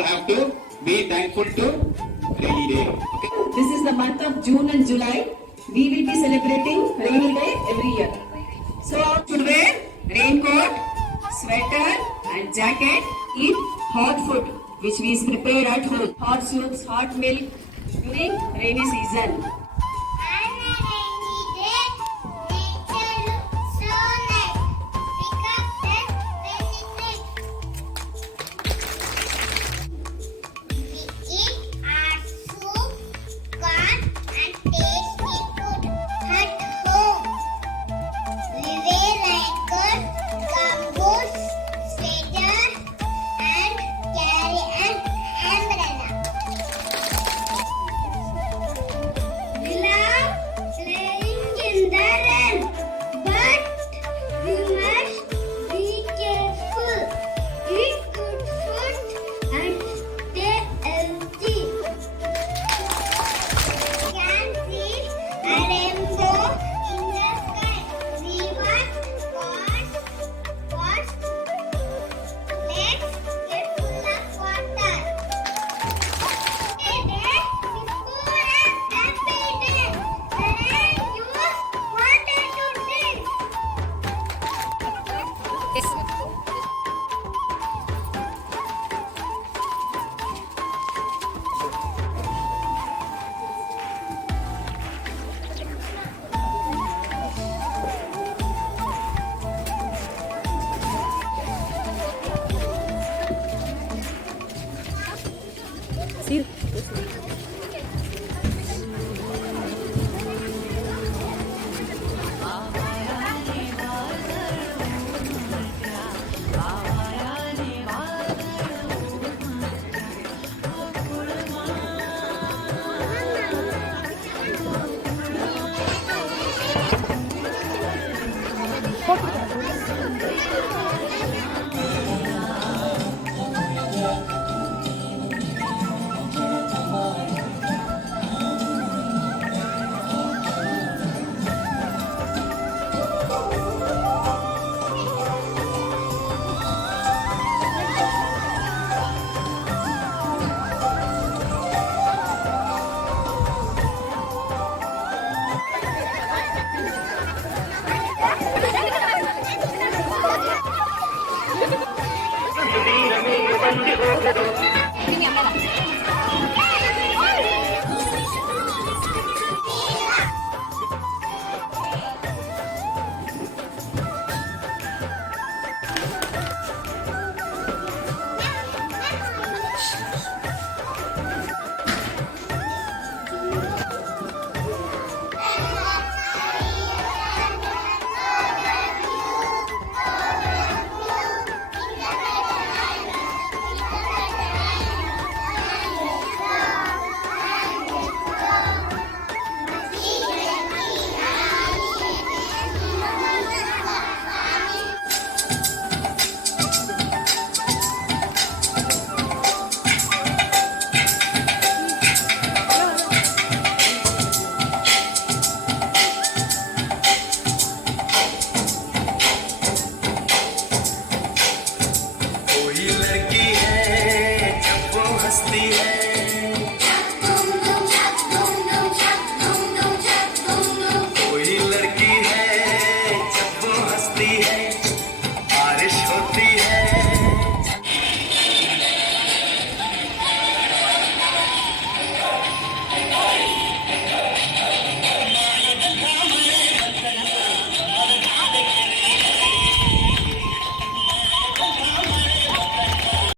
all have to be thankful to rainy day. Okay? This is the month of June and July. We will be celebrating rainy day every year. So should wear raincoat, sweater and jacket, eat hot food which we prepare at home. Hot soups, hot milk during rainy season. कोई लड़की है जब वो हंसती है